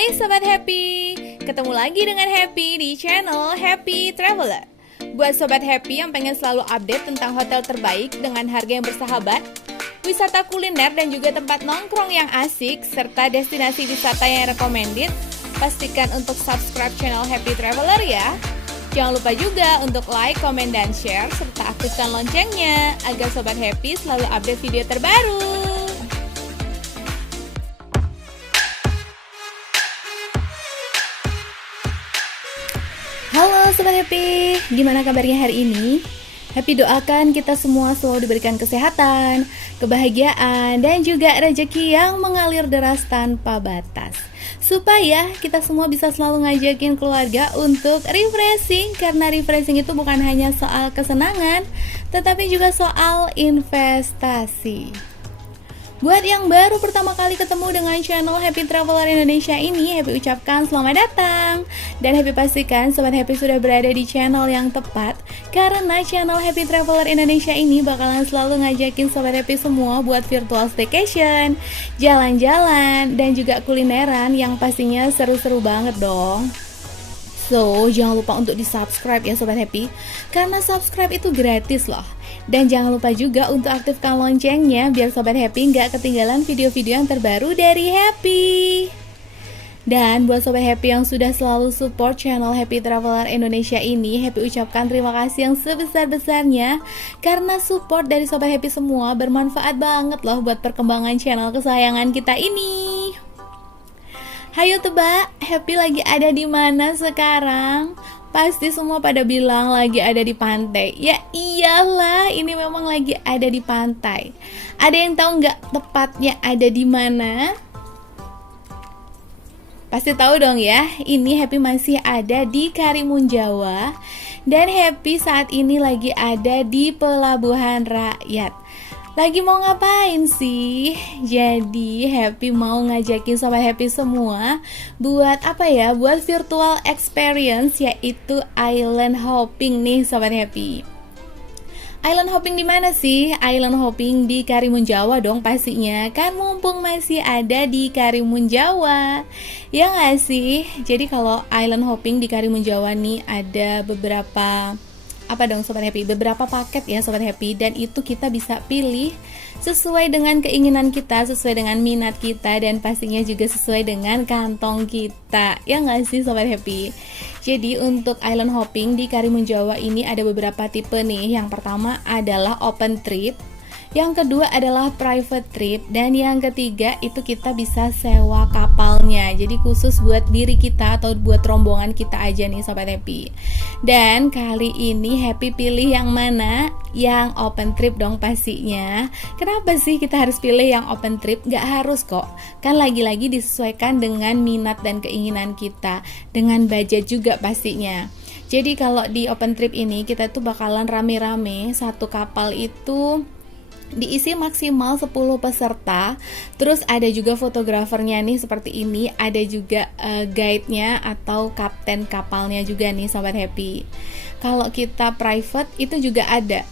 Hai Sobat Happy, ketemu lagi dengan Happy di channel Happy Traveler. Buat Sobat Happy yang pengen selalu update tentang hotel terbaik dengan harga yang bersahabat, wisata kuliner dan juga tempat nongkrong yang asik, serta destinasi wisata yang recommended, pastikan untuk subscribe channel Happy Traveler ya. Jangan lupa juga untuk like, komen, dan share, serta aktifkan loncengnya agar Sobat Happy selalu update video terbaru. Halo Sobat Happy, gimana kabarnya hari ini? Happy doakan kita semua selalu diberikan kesehatan, kebahagiaan, dan juga rezeki yang mengalir deras tanpa batas, supaya kita semua bisa selalu ngajakin keluarga untuk refreshing. Karena refreshing itu bukan hanya soal kesenangan, tetapi juga soal investasi. Buat yang baru pertama kali ketemu dengan channel Happy Traveler Indonesia ini, Happy ucapkan selamat datang. Dan Happy pastikan Sobat Happy sudah berada di channel yang tepat, karena channel Happy Traveler Indonesia ini bakalan selalu ngajakin Sobat Happy semua buat virtual staycation, jalan-jalan, dan juga kulineran yang pastinya seru-seru banget dong. So, jangan lupa untuk di-subscribe ya Sobat Happy, karena subscribe itu gratis loh. Dan jangan lupa juga untuk aktifkan loncengnya biar Sobat Happy nggak ketinggalan video-video yang terbaru dari Happy. Dan buat Sobat Happy yang sudah selalu support channel Happy Traveler Indonesia ini, Happy ucapkan terima kasih yang sebesar-besarnya, karena support dari Sobat Happy semua bermanfaat banget loh buat perkembangan channel kesayangan kita ini. Hayo tebak, Happy lagi ada di mana sekarang? Pasti semua pada bilang lagi ada di pantai. Ya iyalah, ini memang lagi ada di pantai. Ada yang tahu nggak tepatnya ada di mana? Pasti tahu dong ya, ini Happy masih ada di Karimun Jawa. Dan Happy saat ini lagi ada di Pelabuhan Rakyat. Lagi mau ngapain sih? Jadi Happy mau ngajakin Sobat Happy semua buat apa ya? Buat virtual experience, yaitu island hopping nih Sobat Happy. Island hopping di mana sih? Island hopping di Karimun Jawa dong pastinya. Kan mumpung masih ada di Karimun Jawa. Ya nggak sih? Jadi kalau island hopping di Karimun Jawa nih ada beberapa Sobat Happy? Beberapa paket ya Sobat Happy, dan itu kita bisa pilih sesuai dengan keinginan kita, sesuai dengan minat kita, dan pastinya juga sesuai dengan kantong kita. Ya nggak sih Sobat Happy? Jadi untuk island hopping di Karimun Jawa ini ada beberapa tipe nih. Yang pertama adalah open trip, yang kedua adalah private trip, dan yang ketiga itu kita bisa sewa kapalnya. Jadi khusus buat diri kita atau buat rombongan kita aja nih Sobat Happy. Dan kali ini Happy pilih yang mana? Yang open trip dong pastinya. Kenapa sih kita harus pilih yang open trip? Gak harus kok. Kan lagi-lagi disesuaikan dengan minat dan keinginan kita, dengan budget juga pastinya. Jadi kalau di open trip ini kita tuh bakalan rame-rame. Satu kapal itu diisi maksimal 10 peserta. Terus ada juga fotografernya nih seperti ini. Ada juga guide-nya atau kapten kapalnya juga nih Sobat Happy. Kalau kita private itu juga ada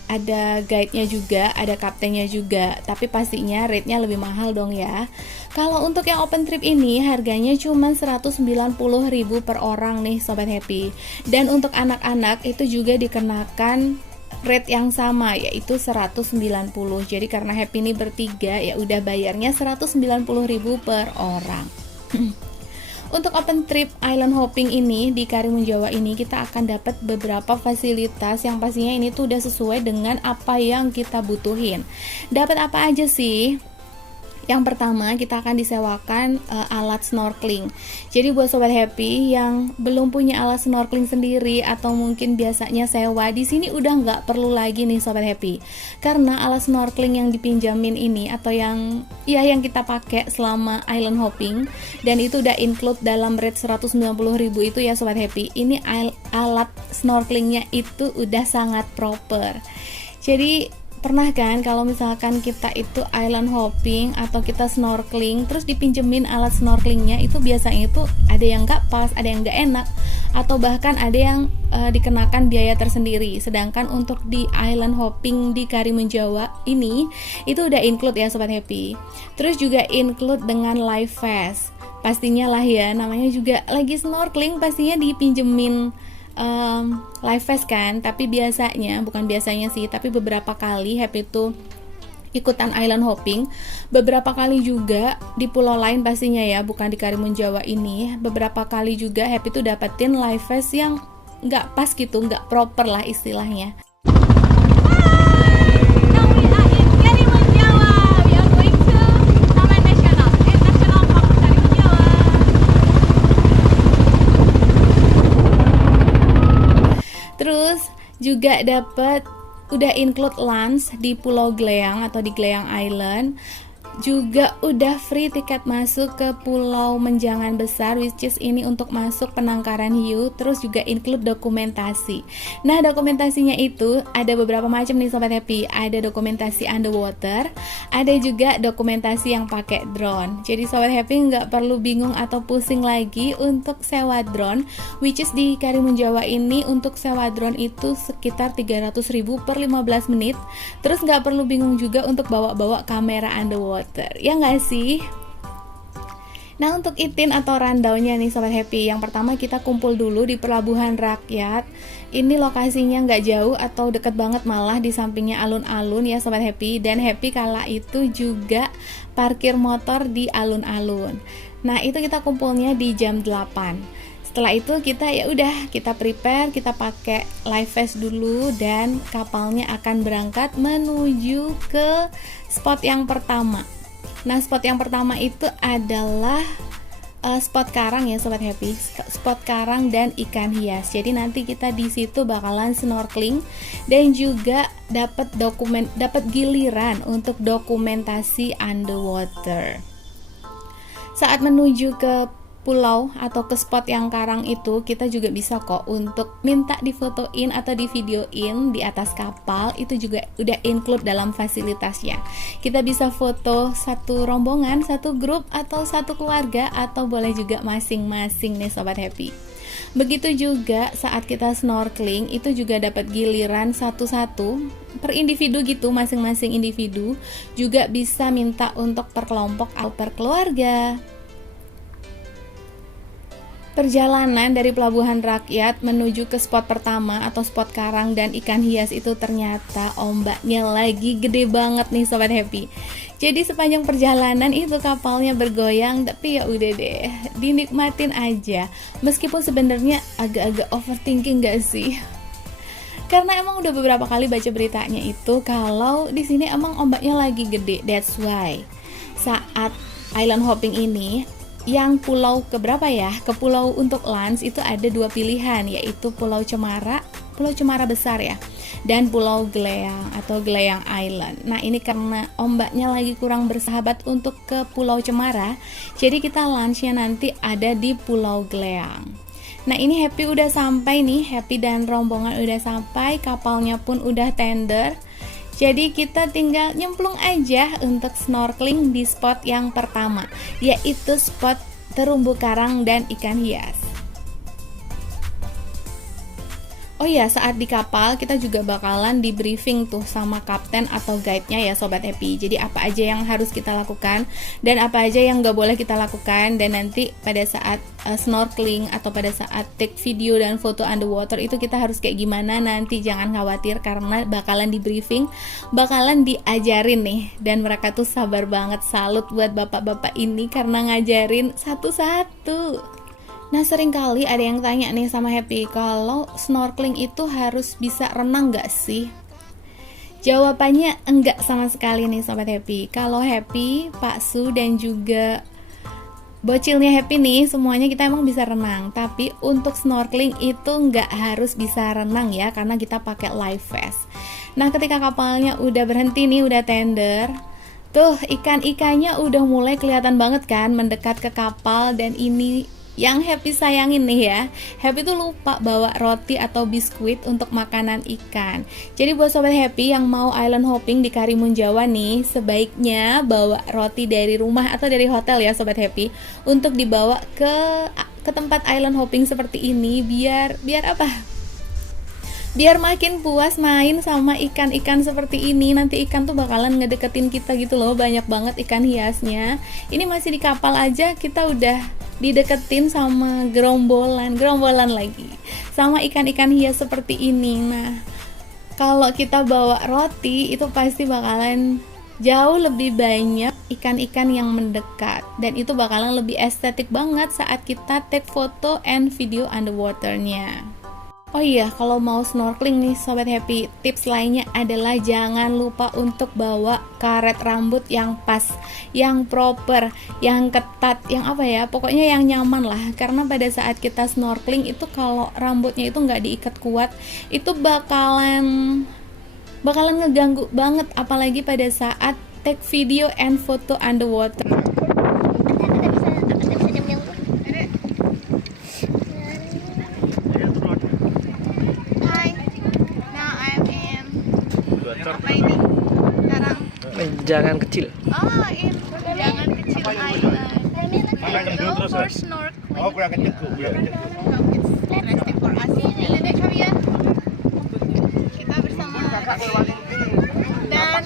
guide-nya juga, ada kaptennya juga. Tapi pastinya rate-nya lebih mahal dong ya. Kalau untuk yang open trip ini harganya cuma 190.000 per orang nih Sobat Happy. Dan untuk anak-anak itu juga dikenakan rate yang sama, yaitu 190. Jadi karena Happy ini bertiga, ya udah bayarnya 190.000 per orang. Untuk open trip island hopping ini di Karimun Jawa ini kita akan dapat beberapa fasilitas yang pastinya ini tuh udah sesuai dengan apa yang kita butuhin. Dapat apa aja sih? Yang pertama kita akan disewakan alat snorkeling. Jadi buat Sobat Happy yang belum punya alat snorkeling sendiri atau mungkin biasanya sewa, di sini udah nggak perlu lagi nih Sobat Happy. Karena alat snorkeling yang dipinjamin ini atau yang kita pakai selama island hopping, dan itu udah include dalam rate 190.000 itu ya Sobat Happy. Ini alat snorkelingnya itu udah sangat proper. Jadi pernah kan kalau misalkan kita itu island hopping atau kita snorkeling terus dipinjemin alat snorkelingnya, itu biasanya itu ada yang nggak pas, ada yang nggak enak, atau bahkan ada yang dikenakan biaya tersendiri. Sedangkan untuk di island hopping di Karimun Jawa ini itu udah include ya Sobat Happy. Terus juga include dengan live vest. pastinya lah ya, namanya juga lagi snorkeling pastinya dipinjemin life vest kan. Tapi bukan biasanya sih, tapi beberapa kali Happy tuh ikutan island hopping, beberapa kali juga di pulau lain pastinya ya, bukan di Karimun Jawa ini. Beberapa kali juga Happy tuh dapetin life vest yang nggak pas gitu, nggak proper lah istilahnya. Terus juga dapat udah include lunch di Pulau Gleang atau di Gleang Island. Juga udah free tiket masuk ke Pulau Menjangan Besar, which is ini untuk masuk penangkaran hiu. Terus juga include dokumentasi. Nah, dokumentasinya itu ada beberapa macam nih Sobat Happy. Ada dokumentasi underwater, ada juga dokumentasi yang pakai drone. Jadi Sobat Happy nggak perlu bingung atau pusing lagi untuk sewa drone, which is di Karimun Jawa ini untuk sewa drone itu sekitar 300.000 per 15 menit. Terus nggak perlu bingung juga untuk bawa-bawa kamera underwater, ya nggak sih? Nah, untuk itin atau rundownnya nih Sobat Happy, yang pertama kita kumpul dulu di Pelabuhan Rakyat. Ini lokasinya nggak jauh atau deket banget, malah di sampingnya alun-alun ya Sobat Happy. Dan Happy kala itu juga parkir motor di alun-alun. Nah, itu kita kumpulnya di jam 8. Setelah itu kita kita prepare, kita pakai life vest dulu dan kapalnya akan berangkat menuju ke spot yang pertama. Nah, spot yang pertama itu adalah spot karang ya Sobat Happy, spot karang dan ikan hias. Jadi nanti kita di situ bakalan snorkeling dan juga dapat giliran untuk dokumentasi underwater. Saat menuju ke pulau atau ke spot yang karang itu, kita juga bisa kok untuk minta difotoin atau divideoin di atas kapal. Itu juga udah include dalam fasilitasnya. Kita bisa foto satu rombongan, satu grup, atau satu keluarga, atau boleh juga masing-masing nih Sobat Happy. Begitu juga saat kita snorkeling, itu juga dapat giliran satu-satu per individu gitu, masing-masing individu juga bisa minta untuk per kelompok atau per keluarga. Perjalanan dari Pelabuhan Rakyat menuju ke spot pertama atau spot karang dan ikan hias itu ternyata ombaknya lagi gede banget nih Sobat Happy. Jadi sepanjang perjalanan itu kapalnya bergoyang, tapi ya udah deh, dinikmatin aja. Meskipun sebenarnya agak-agak overthinking gak sih? Karena emang udah beberapa kali baca beritanya itu kalau di sini emang ombaknya lagi gede. That's why saat island hopping ini, yang pulau keberapa ya? Ke pulau untuk lunch itu ada dua pilihan, yaitu Pulau Cemara besar ya, dan Pulau Gleang atau Gleang Island. Nah, ini karena ombaknya lagi kurang bersahabat untuk ke Pulau Cemara, jadi kita lunchnya nanti ada di Pulau Gleang. Nah, ini Happy udah sampai nih, Happy dan rombongan udah sampai, kapalnya pun udah tender. Jadi kita tinggal nyemplung aja untuk snorkeling di spot yang pertama, yaitu spot terumbu karang dan ikan hias. Oh iya, saat di kapal kita juga bakalan di briefing tuh sama kapten atau guide-nya ya Sobat Happy. Jadi apa aja yang harus kita lakukan dan apa aja yang gak boleh kita lakukan. Dan nanti pada saat snorkeling atau pada saat take video dan foto underwater itu kita harus kayak gimana, nanti jangan khawatir karena bakalan di briefing, bakalan diajarin nih. Dan mereka tuh sabar banget, salut buat bapak-bapak ini karena ngajarin satu-satu. Nah, sering kali ada yang tanya nih sama Happy, kalau snorkeling itu harus bisa renang gak sih? Jawabannya enggak sama sekali nih Sobat Happy. Kalau Happy, Pak Su, dan juga bocilnya Happy nih, semuanya kita emang bisa renang. Tapi untuk snorkeling itu enggak harus bisa renang ya, karena kita pakai life vest. Nah, ketika kapalnya udah berhenti nih, udah tender, tuh ikan-ikannya udah mulai kelihatan banget kan mendekat ke kapal. Dan ini yang Happy sayangin nih ya, Happy tuh lupa bawa roti atau biskuit untuk makanan ikan. Jadi buat Sobat Happy yang mau island hopping di Karimun Jawa nih, sebaiknya bawa roti dari rumah atau dari hotel ya Sobat Happy, untuk dibawa ke tempat island hopping seperti ini, biar apa? Biar makin puas main sama ikan-ikan seperti ini. Nanti ikan tuh bakalan ngedeketin kita gitu loh. Banyak banget ikan hiasnya. Ini masih di kapal aja kita udah dideketin sama gerombolan lagi sama ikan-ikan hias seperti ini. Nah, kalau kita bawa roti itu pasti bakalan jauh lebih banyak ikan-ikan yang mendekat, dan itu bakalan lebih estetik banget saat kita take foto and video underwater-nya. Oh iya, kalau mau snorkeling nih Sobat Happy, tips lainnya adalah jangan lupa untuk bawa karet rambut yang pas, yang proper, yang ketat, yang apa ya, pokoknya yang nyaman lah. Karena pada saat kita snorkeling itu kalau rambutnya itu nggak diikat kuat, itu bakalan ngeganggu banget, apalagi pada saat take video and photo underwater. Apa ini? Sekarang Jangan kecil. jangan kecil island. No for snorkeling. Oh, kurang kecil. No, it's interesting for us. Dedek kalian. Kita bersama dan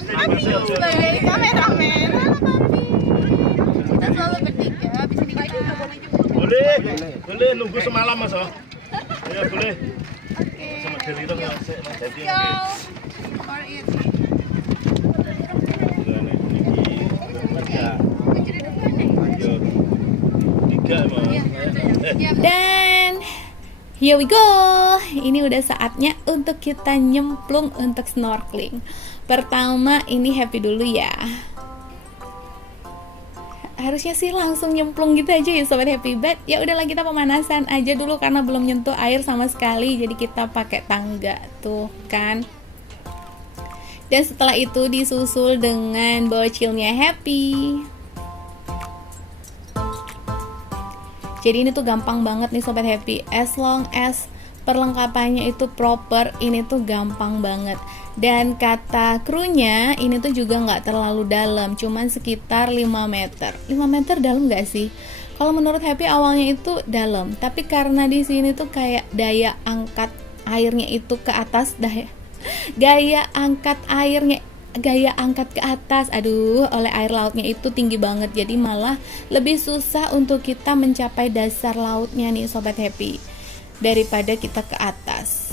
Papi sebagai kameramen. Halo Papi. Kita selalu bertiga. Bisa dikasih Boleh nunggu semalam Mas. Ya boleh. Oke. Sama dari itu Let's go. For it. Dan here we go. Ini udah saatnya untuk kita nyemplung untuk snorkeling. Pertama ini Happy dulu ya. Harusnya sih langsung nyemplung gitu aja ya Sobat Happy, but ya udahlah kita pemanasan aja dulu karena belum nyentuh air sama sekali. Jadi kita pakai tangga tuh kan. Dan setelah itu disusul dengan bocilnya Happy. Jadi ini tuh gampang banget nih Sobat Happy. As long as perlengkapannya itu proper, ini tuh gampang banget. Dan kata krunya ini tuh juga nggak terlalu dalam, cuman sekitar 5 meter. 5 meter dalam nggak sih? Kalau menurut Happy awalnya itu dalam, tapi karena di sini tuh kayak daya angkat airnya itu ke atas, gaya angkat ke atas, oleh air lautnya itu tinggi banget. Jadi malah lebih susah untuk kita mencapai dasar lautnya nih Sobat Happy daripada kita ke atas.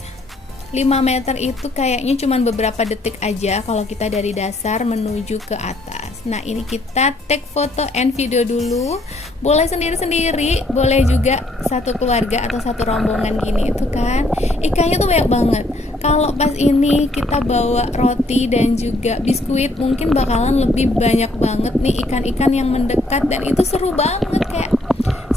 5 meter itu kayaknya cuma beberapa detik aja kalau kita dari dasar menuju ke atas. Nah ini kita take foto and video dulu. Boleh sendiri-sendiri, boleh juga satu keluarga atau satu rombongan gini. Itu kan ikannya tuh banyak banget. Kalau pas ini kita bawa roti dan juga biskuit, mungkin bakalan lebih banyak banget nih ikan-ikan yang mendekat. Dan itu seru banget, kayak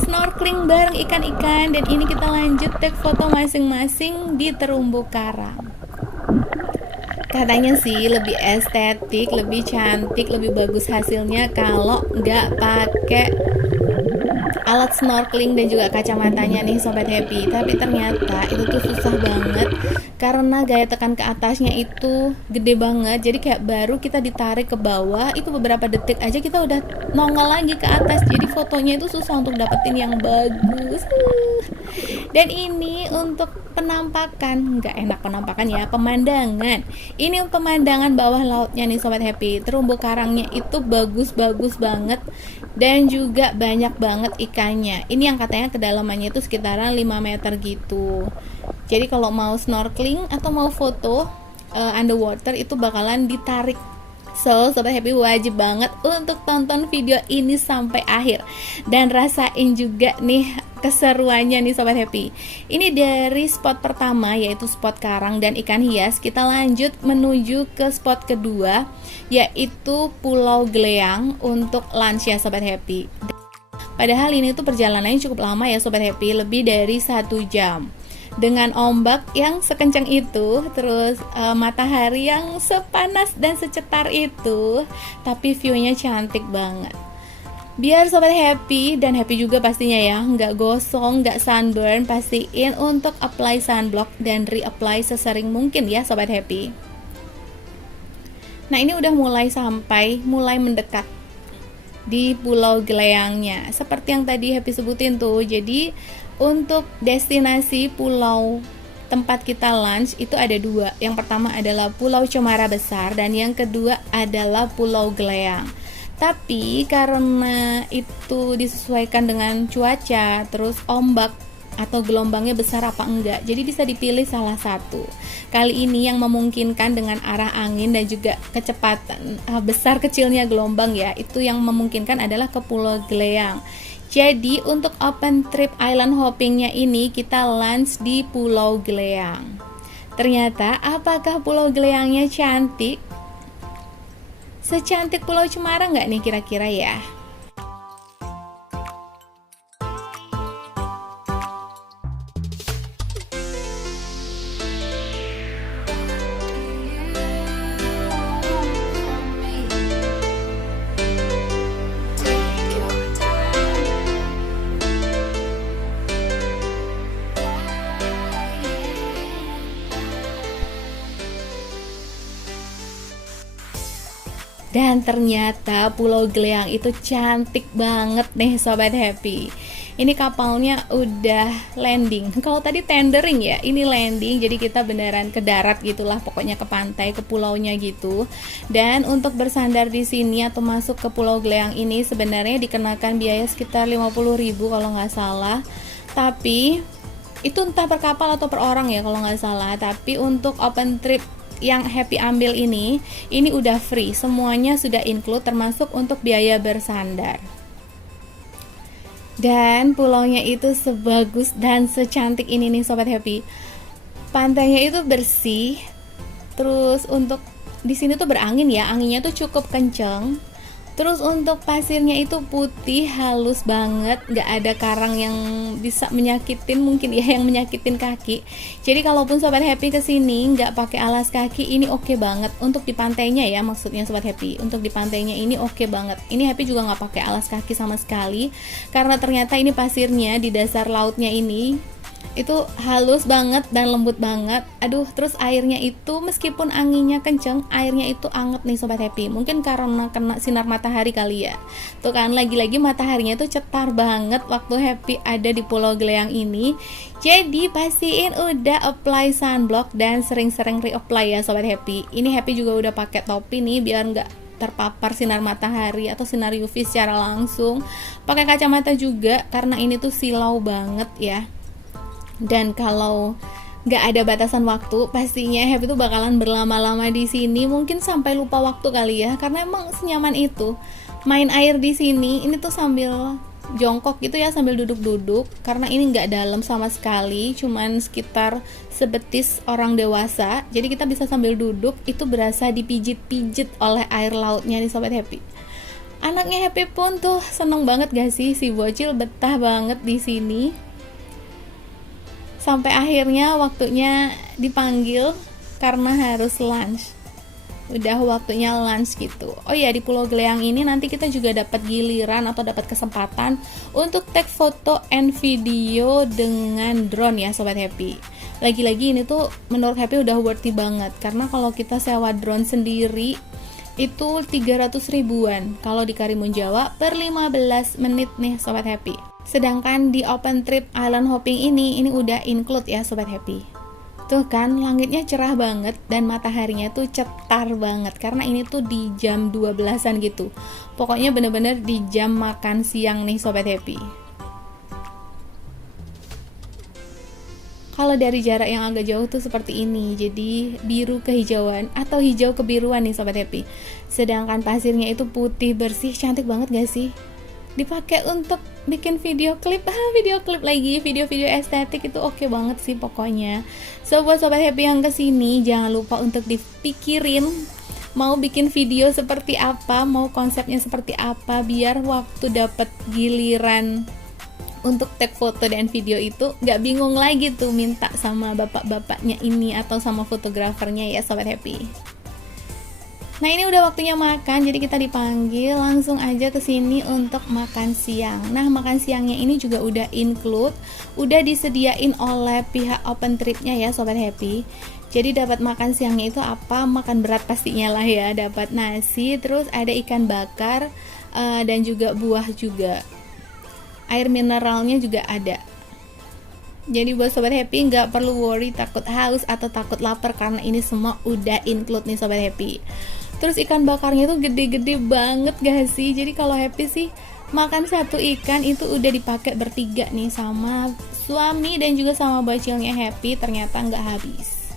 snorkeling bareng ikan-ikan. Dan ini kita lanjut take foto masing-masing di terumbu karang. Katanya sih lebih estetik, lebih cantik, lebih bagus hasilnya kalau nggak pakai alat snorkeling dan juga kacamatanya nih Sobat Happy. Tapi ternyata itu tuh susah banget karena gaya tekan ke atasnya itu gede banget. Jadi kayak baru kita ditarik ke bawah, itu beberapa detik aja kita udah nongol lagi ke atas. Jadi fotonya itu susah untuk dapetin yang bagus. Dan ini untuk penampakan, nggak enak penampakan ya, pemandangan. Ini pemandangan bawah lautnya nih Sobat Happy. Terumbu karangnya itu bagus-bagus banget dan juga banyak banget ikannya. Ini yang katanya kedalamannya itu sekitaran 5 meter gitu. Jadi kalau mau snorkeling atau mau foto underwater itu bakalan ditarik. So, Sobat Happy wajib banget untuk tonton video ini sampai akhir dan rasain juga nih keseruannya nih Sobat Happy. Ini dari spot pertama yaitu spot karang dan ikan hias. Kita lanjut menuju ke spot kedua yaitu Pulau Gleang untuk lunch ya Sobat Happy. Padahal ini tuh perjalanannya cukup lama ya Sobat Happy, lebih dari 1 jam. Dengan ombak yang sekencang itu, terus matahari yang sepanas dan secetar itu, tapi view-nya cantik banget. Biar Sobat Happy dan Happy juga pastinya ya, nggak gosong, nggak sunburn, pastiin untuk apply sunblock dan reapply sesering mungkin ya Sobat Happy. Nah ini udah mulai mendekat di Pulau Gleangnya. Seperti yang tadi Happy sebutin tuh, jadi untuk destinasi pulau tempat kita lunch itu ada dua. Yang pertama adalah Pulau Cemara Besar dan yang kedua adalah Pulau Geleang. Tapi karena itu disesuaikan dengan cuaca, terus ombak atau gelombangnya besar apa enggak, jadi bisa dipilih salah satu. Kali ini yang memungkinkan dengan arah angin dan juga kecepatan besar kecilnya gelombang ya, itu yang memungkinkan adalah ke Pulau Geleang. Jadi untuk open trip island hoppingnya ini kita lunch di Pulau Geleang. Ternyata apakah Pulau Geleangnya cantik? Secantik Pulau Cemara nggak nih kira-kira ya? Dan ternyata Pulau Geleang itu cantik banget nih Sobat Happy. Ini kapalnya udah landing. Kalau tadi tendering ya, ini landing. Jadi kita beneran ke darat gitulah, pokoknya ke pantai, ke pulaunya gitu. Dan untuk bersandar di sini atau masuk ke Pulau Geleang ini sebenarnya dikenakan biaya sekitar 50.000 kalau nggak salah. Tapi itu entah per kapal atau per orang ya kalau nggak salah. Tapi untuk open trip yang Happy ambil ini udah free, semuanya sudah include termasuk untuk biaya bersandar. Dan pulaunya itu sebagus dan secantik ini nih Sobat Happy. Pantainya itu bersih. Terus untuk di sini tuh berangin ya, anginnya tuh cukup kenceng. Terus untuk pasirnya itu putih, halus banget, gak ada karang yang bisa menyakitin, mungkin ya yang menyakitin kaki. Jadi kalaupun Sobat Happy kesini gak pakai alas kaki, ini oke banget. Untuk di pantainya ya, maksudnya Sobat Happy, untuk di pantainya ini oke banget. Ini Happy juga gak pakai alas kaki sama sekali, karena ternyata ini pasirnya di dasar lautnya ini itu halus banget dan lembut banget. Aduh, terus airnya itu meskipun anginnya kenceng, airnya itu anget nih Sobat Happy. Mungkin karena kena sinar matahari kali ya. Tuh kan, lagi-lagi mataharinya itu cetar banget waktu Happy ada di Pulau Geleang ini. Jadi pastiin udah apply sunblock dan sering-sering reapply ya Sobat Happy. Ini Happy juga udah pakai topi nih biar nggak terpapar sinar matahari atau sinar UV secara langsung. Pakai kacamata juga karena ini tuh silau banget ya. Dan kalau nggak ada batasan waktu, pastinya Happy tuh bakalan berlama-lama di sini, mungkin sampai lupa waktu kali ya, karena emang senyaman itu. Main air di sini, ini tuh sambil jongkok gitu ya, sambil duduk-duduk, karena ini nggak dalam sama sekali, cuman sekitar sebetis orang dewasa. Jadi kita bisa sambil duduk, itu berasa dipijit-pijit oleh air lautnya nih Sobat Happy. Anaknya Happy pun tuh seneng banget gak sih, si bocil betah banget di sini. Sampai akhirnya waktunya dipanggil karena harus lunch. Udah waktunya lunch gitu. Oh ya, di Pulau Geleang ini nanti kita juga dapat giliran atau dapat kesempatan untuk take foto and video dengan drone ya Sobat Happy. Lagi-lagi ini tuh menurut Happy udah worthy banget, karena kalau kita sewa drone sendiri itu 300 ribuan kalau di Karimun Jawa per 15 menit nih Sobat Happy. Sedangkan di open trip island hopping ini udah include ya Sobat Happy. Tuh kan, langitnya cerah banget dan mataharinya tuh cetar banget, karena ini tuh di jam 12-an gitu. Pokoknya bener-bener di jam makan siang nih Sobat Happy. Kalau dari jarak yang agak jauh tuh seperti ini, jadi biru kehijauan atau hijau kebiruan nih Sobat Happy. Sedangkan pasirnya itu putih bersih, cantik banget gak sih? Dipakai untuk bikin video klip lagi, video-video estetik itu oke banget sih pokoknya. So buat Sobat Happy yang kesini, jangan lupa untuk dipikirin mau bikin video seperti apa, mau konsepnya seperti apa, biar waktu dapat giliran untuk take foto dan video itu gak bingung lagi tuh minta sama bapak-bapaknya ini atau sama fotografernya ya Sobat Happy. Nah ini udah waktunya makan, jadi kita dipanggil langsung aja ke sini untuk makan siang. Nah makan siangnya ini juga udah include, udah disediain oleh pihak open tripnya ya Sobat Happy. Jadi dapat makan siangnya itu apa? Makan berat pastinya lah ya, dapat nasi, terus ada ikan bakar dan juga buah juga. Air mineralnya juga ada. Jadi buat sobat happy nggak perlu worry takut haus atau takut lapar karena ini semua udah include nih sobat happy. Terus ikan bakarnya tuh gede-gede banget gak sih? Jadi kalau happy sih makan satu ikan itu udah dipakai bertiga nih sama suami dan juga sama bacilnya happy, ternyata nggak habis.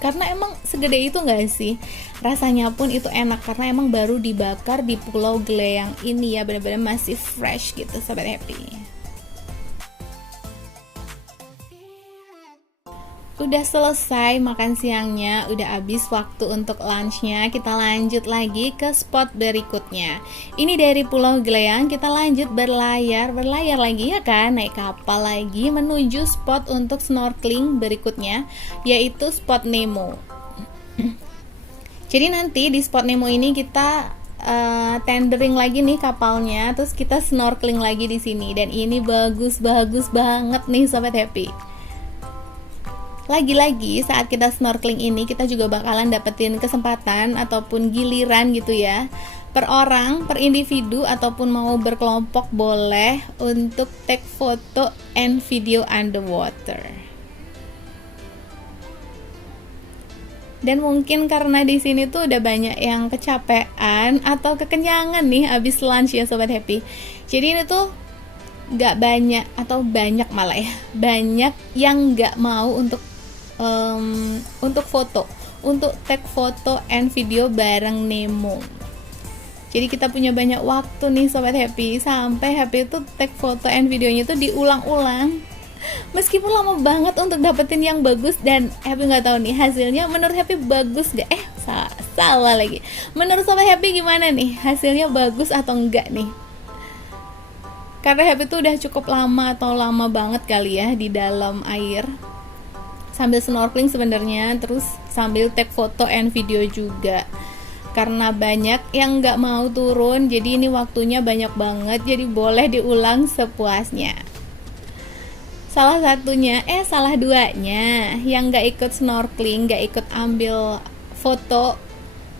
Karena emang segede itu gak sih? Rasanya pun itu enak karena emang baru dibakar di Pulau Gleang ini ya, bener-bener masih fresh gitu sobat happy. Udah selesai makan siangnya, udah habis waktu untuk lunchnya. Kita lanjut lagi ke spot berikutnya. Ini dari Pulau Gleang kita lanjut berlayar lagi ya kan, naik kapal lagi menuju spot untuk snorkeling berikutnya, yaitu spot Nemo. Jadi nanti di spot Nemo ini kita tendering lagi nih kapalnya, terus kita snorkeling lagi di sini, dan ini bagus banget nih sobat happy. Lagi-lagi saat kita snorkeling ini kita juga bakalan dapetin kesempatan ataupun giliran gitu ya, per orang, per individu ataupun mau berkelompok boleh untuk take photo and video underwater. Dan mungkin karena di sini tuh udah banyak yang kecapean atau kekenyangan nih abis lunch ya sobat happy. Jadi ini tuh nggak banyak atau banyak malah ya, banyak yang nggak mau untuk foto, untuk take foto and video bareng Nemo. Jadi kita punya banyak waktu nih sobat happy, sampai happy itu take foto and videonya itu diulang-ulang. Meskipun lama banget untuk dapetin yang bagus, dan happy nggak tahu nih hasilnya menurut happy bagus gak? Salah lagi. Menurut sobat happy gimana nih? Hasilnya bagus atau enggak nih? Karena happy tuh udah cukup lama atau lama banget kali ya di dalam air, sambil snorkeling sebenarnya, terus sambil take foto and video juga. Karena banyak yang nggak mau turun, jadi ini waktunya banyak banget, jadi boleh diulang sepuasnya. Salah duanya yang nggak ikut snorkeling, nggak ikut ambil foto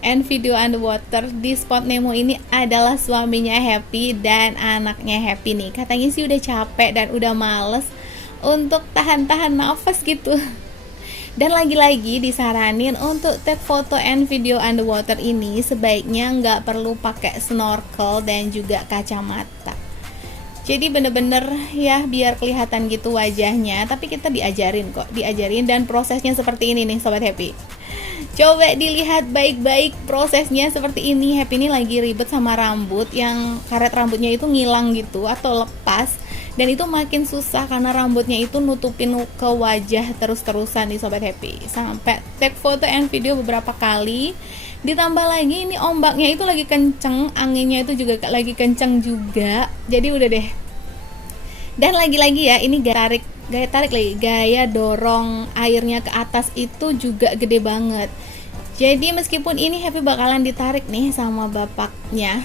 and video underwater di spot Nemo ini adalah suaminya Happy dan anaknya Happy nih. Katanya sih udah capek dan udah males untuk tahan-tahan nafas gitu. Dan lagi-lagi disaranin untuk take foto and video underwater ini sebaiknya nggak perlu pakai snorkel dan juga kacamata. Jadi bener-bener ya biar kelihatan gitu wajahnya, tapi kita diajarin dan prosesnya seperti ini nih sobat happy. Coba dilihat baik-baik prosesnya seperti ini. Happy ini lagi ribet sama rambut, yang karet rambutnya itu ngilang gitu atau lepas. Dan itu makin susah karena rambutnya itu nutupin ke wajah terus-terusan nih sobat happy. Sampai take foto and video beberapa kali. Ditambah lagi ini ombaknya itu lagi kenceng, anginnya itu juga lagi kenceng juga. Jadi udah deh. Dan lagi-lagi ya ini gaya dorong airnya ke atas itu juga gede banget. Jadi meskipun ini Happy bakalan ditarik nih sama bapaknya,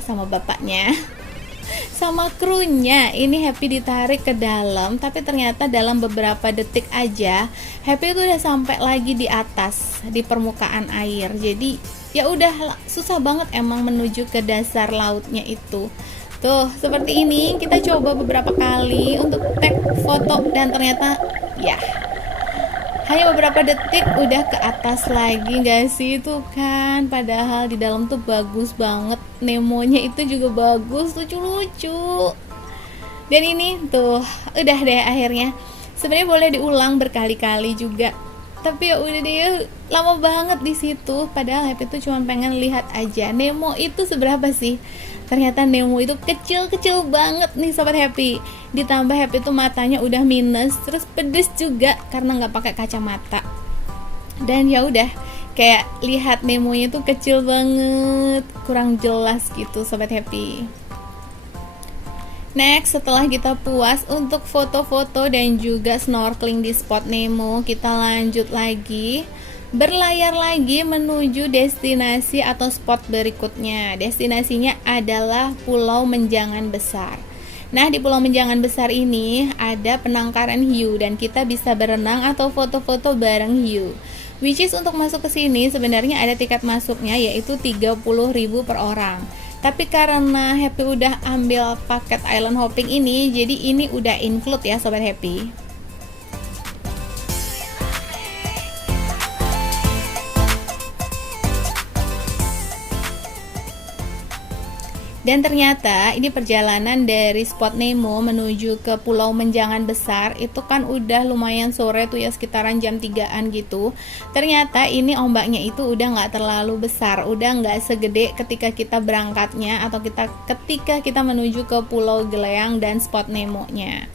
sama krunya, ini Happy ditarik ke dalam, tapi ternyata dalam beberapa detik aja Happy itu udah sampai lagi di atas, di permukaan air. Jadi ya udah susah banget emang menuju ke dasar lautnya itu. Tuh seperti ini, kita coba beberapa kali untuk take foto dan ternyata ya hanya beberapa detik udah ke atas lagi, gak sih? Tuh kan, padahal di dalam tuh bagus banget, Nemonya itu juga bagus, lucu-lucu. Dan ini tuh udah deh akhirnya. Sebenarnya boleh diulang berkali-kali juga, tapi ya udah deh, lama banget di situ. Padahal Happy tuh cuma pengen lihat aja Nemo itu seberapa sih. Ternyata Nemo itu kecil-kecil banget nih sobat Happy. Ditambah Happy tuh matanya udah minus, terus pedes juga karena nggak pakai kacamata. Dan ya udah, kayak lihat Nemonya tuh kecil banget, kurang jelas gitu sobat Happy. Next, setelah kita puas untuk foto-foto dan juga snorkeling di spot Nemo, kita lanjut lagi berlayar lagi menuju destinasi atau spot berikutnya. Destinasinya adalah Pulau Menjangan Besar. Nah, di Pulau Menjangan Besar ini ada penangkaran hiu dan kita bisa berenang atau foto-foto bareng hiu. Which is untuk masuk ke sini sebenarnya ada tiket masuknya, yaitu 30.000 per orang. Tapi karena Happy udah ambil paket island hopping ini, jadi ini udah include ya sobat Happy. Dan ternyata ini perjalanan dari spot Nemo menuju ke Pulau Menjangan Besar itu kan udah lumayan sore tuh ya, sekitaran jam 3-an gitu. Ternyata ini ombaknya itu udah nggak terlalu besar, udah nggak segede ketika kita berangkatnya atau ketika kita menuju ke Pulau Geleang dan spot Nemo-nya.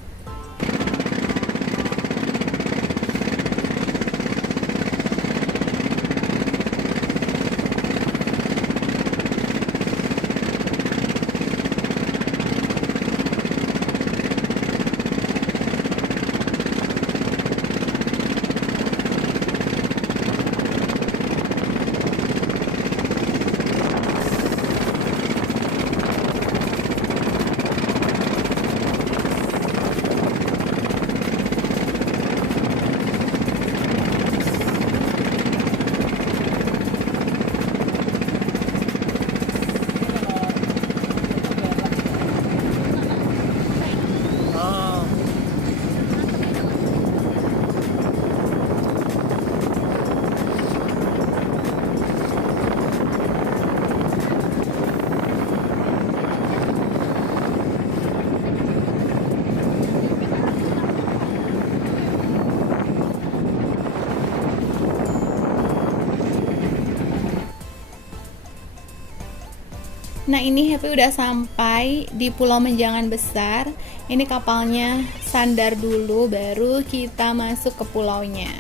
Nah, ini Happy udah sampai di Pulau Menjangan Besar. Ini kapalnya sandar dulu, baru kita masuk ke pulaunya.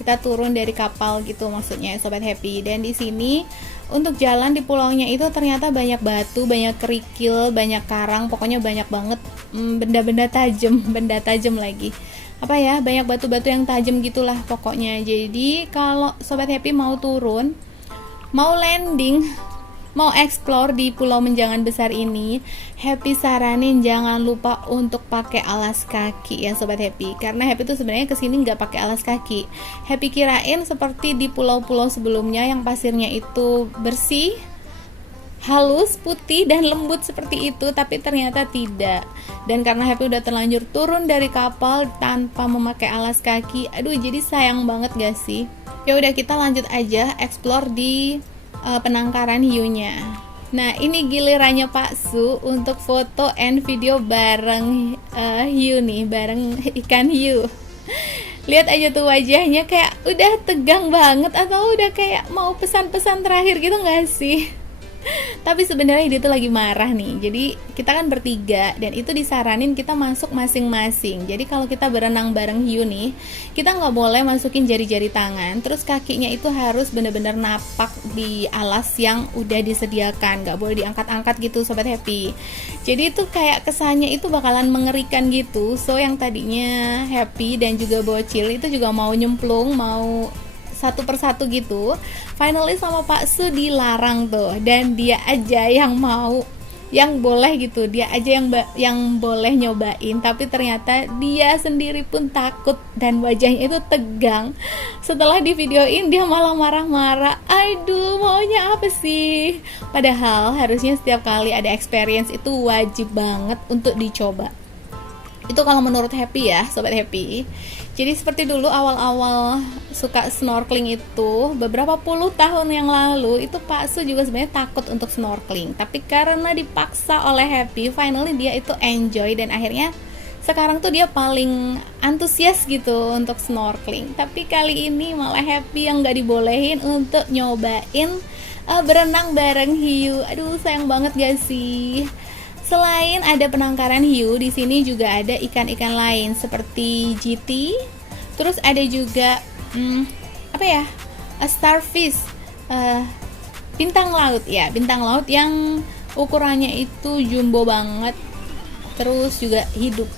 Kita turun dari kapal gitu maksudnya, Sobat Happy. Dan di sini untuk jalan di pulaunya itu ternyata banyak batu, banyak kerikil, banyak karang, pokoknya banyak banget benda-benda tajam, benda tajam lagi. Apa ya, banyak batu-batu yang tajam gitulah pokoknya. Jadi kalau Sobat Happy mau turun, mau landing, mau explore di Pulau Menjangan Besar ini, Happy saranin jangan lupa untuk pakai alas kaki ya Sobat Happy. Karena Happy tuh sebenarnya kesini nggak pakai alas kaki. Happy kirain seperti di pulau-pulau sebelumnya yang pasirnya itu bersih, halus, putih, dan lembut seperti itu, tapi ternyata tidak. Dan karena Happy udah terlanjur turun dari kapal tanpa memakai alas kaki, aduh jadi sayang banget gak sih? Ya udah, kita lanjut aja explore di penangkaran hiunya. Nah, ini gilirannya Pak Su untuk foto and video bareng hiu nih, bareng ikan hiu. Lihat aja tuh wajahnya, kayak udah tegang banget atau udah kayak mau pesan-pesan terakhir gitu gak sih? Tapi sebenarnya dia tuh lagi marah nih. Jadi kita kan bertiga dan itu disaranin kita masuk masing-masing. Jadi kalau kita berenang bareng hiu nih, kita nggak boleh masukin jari-jari tangan. Terus kakinya itu harus bener-bener napak di alas yang udah disediakan. Nggak boleh diangkat-angkat gitu Sobat Happy. Jadi itu kayak kesannya itu bakalan mengerikan gitu. So yang tadinya Happy dan juga Bocil itu juga mau nyemplung, mau satu persatu gitu, finally sama Pak Su dilarang tuh, dan dia aja yang mau, yang boleh gitu, dia aja yang boleh nyobain. Tapi ternyata dia sendiri pun takut dan wajahnya itu tegang. Setelah di videoin dia malah marah-marah, aduh maunya apa sih? Padahal harusnya setiap kali ada experience itu wajib banget untuk dicoba. Itu kalau menurut Happy ya Sobat Happy. Jadi seperti dulu awal-awal suka snorkeling itu, beberapa puluh tahun yang lalu itu Pak Su juga sebenarnya takut untuk snorkeling. Tapi karena dipaksa oleh Happy, finally dia itu enjoy dan akhirnya sekarang tuh dia paling antusias gitu untuk snorkeling. Tapi kali ini malah Happy yang gak dibolehin untuk nyobain berenang bareng hiu. Aduh sayang banget gak sih? Selain ada penangkaran hiu, di sini juga ada ikan-ikan lain seperti GT. Terus ada juga starfish, bintang laut ya, bintang laut yang ukurannya itu jumbo banget. Terus juga hidup.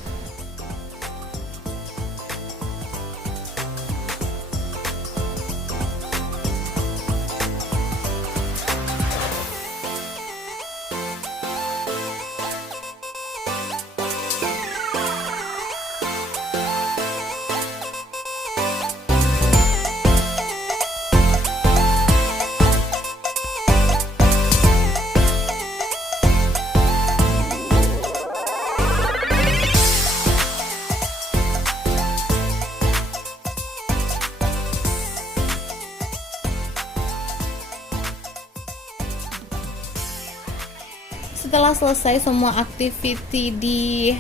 Setelah selesai semua activity di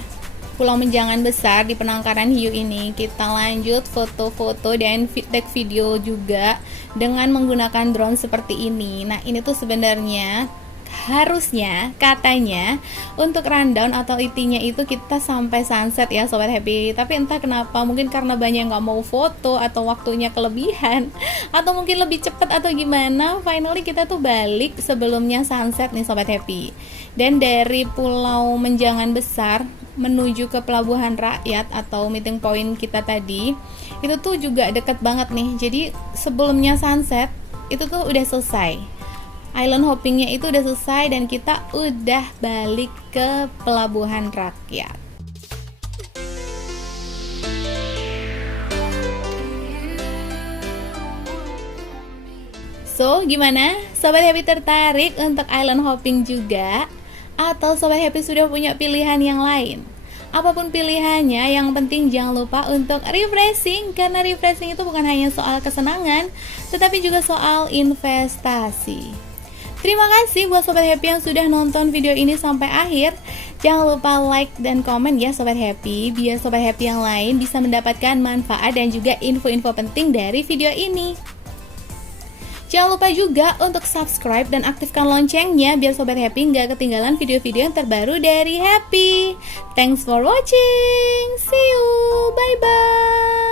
Pulau Menjangan Besar di penangkaran hiu ini, kita lanjut foto-foto dan take video juga dengan menggunakan drone seperti ini. Nah, ini tuh sebenarnya harusnya katanya untuk rundown atau IT-nya itu kita sampai sunset ya Sobat Happy, tapi entah kenapa, mungkin karena banyak yang nggak mau foto atau waktunya kelebihan atau mungkin lebih cepat atau gimana, finally kita tuh balik sebelumnya sunset nih Sobat Happy. Dan dari Pulau Menjangan Besar menuju ke Pelabuhan Rakyat atau meeting point kita tadi, itu tuh juga deket banget nih. Jadi sebelumnya sunset itu tuh udah selesai, island hoppingnya itu udah selesai, dan kita udah balik ke Pelabuhan Rakyat. So, gimana? Sobat Happy tertarik untuk island hopping juga? Atau Sobat Happy sudah punya pilihan yang lain? Apapun pilihannya, yang penting jangan lupa untuk refreshing, karena refreshing itu bukan hanya soal kesenangan, tetapi juga soal investasi. Terima kasih buat Sobat Happy yang sudah nonton video ini sampai akhir. Jangan lupa like dan komen ya Sobat Happy, biar Sobat Happy yang lain bisa mendapatkan manfaat dan juga info-info penting dari video ini. Jangan lupa juga untuk subscribe dan aktifkan loncengnya biar Sobat Happy nggak ketinggalan video-video yang terbaru dari Happy. Thanks for watching. See you. Bye-bye.